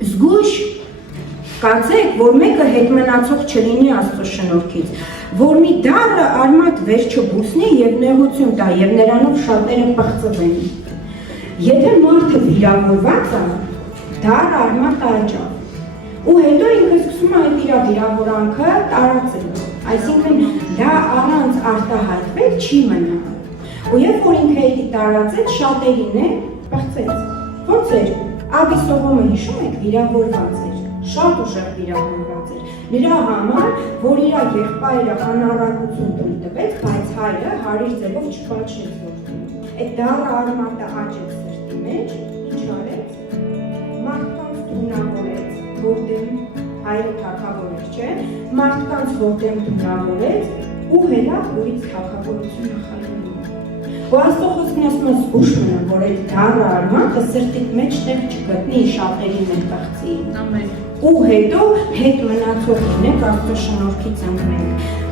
զգույշ կացեք, որ մեկը հետ մնացող չլինի Աստծո շնորհքից, որ մի դառը արմատ վեր չբուսնի եւ նեղություն տա եւ նրանով շատերը պղծվեն։ Եթե մարդը վիրավորված է, դառը արմատ աճա։ Ու հետո ինքը սկսում է այդ իր վիրավորանքը տարածել։ Այսինքն դա առանց արտահայտվել չի մնա։ Ու երբ որ ինքը էդի տարածեց, շատերին է պղծեց։ Ոնց էր, Աբիսովոմը հիշում եք, վիրավորված էր, շատ ուժեղ վիրավորված էր։ Նրա համար, որ իր եղբայրը անառակություն տվեց, բայց հայրը հարիր ձևով չպաչեց որդին։ Այդ դառը արմատը աճեց սրտի մեջ, ինչ արեց, մարդկանց թունավորեց, որտեղ հայրը թագավոր էր, չէ՞, մարդկանց որտեղ թունավորեց ու հելավ, որից թագավորությունը խայրում։ Ու Աստծո խոսքն ասում է զգուշ մնա, որ այդ դառը արմատը սրտիդ մեջ տեղ չգտնի շատերի ներկաղցի։ Ամեն։ Ու հետո հետ մնացող լինեք Աստծո շնորհքից ընկնենք։